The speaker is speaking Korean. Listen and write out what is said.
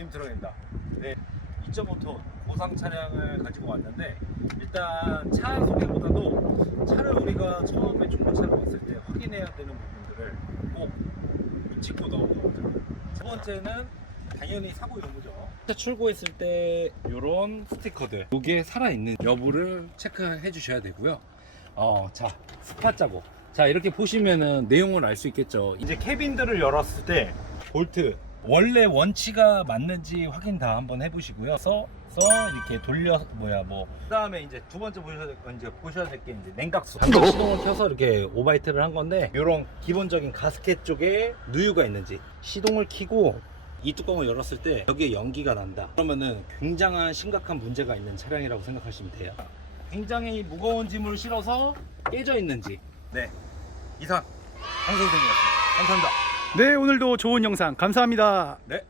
임트로입니다. 네, 2.5톤 보상 차량을 가지고 왔는데 일단 차 소개보다도 차를 우리가 처음에 중고차를 봤을 때 확인해야 되는 부분들을 꼭 짚고 넘어가자. 첫 번째는 당연히 사고 여부죠. 차 출고했을 때 이런 스티커들 이게 살아있는 여부를 체크해 주셔야 되고요. 어, 자 스팟 자국. 자 이렇게 보시면은 내용을 알 수 있겠죠. 이제 캐빈들을 열었을 때 볼트 원래 원치가 맞는지 확인 다 한번 해보시고요. 서, 서 이렇게 돌려 뭐야 뭐. 그다음에 이제 두 번째 보셔야 될건 이제 보셔야 될 게 이제 냉각수. 방금 시동을 켜서 이렇게 오바이트를 한 건데 이런 기본적인 가스켓 쪽에 누유가 있는지 시동을 켜고 이 뚜껑을 열었을 때 여기에 연기가 난다. 그러면은 굉장한 심각한 문제가 있는 차량이라고 생각하시면 돼요. 굉장히 무거운 짐을 실어서 깨져 있는지. 네. 이상 강 선생님이었습니다. 감사합니다. 네, 오늘도 좋은 영상 감사합니다. 네.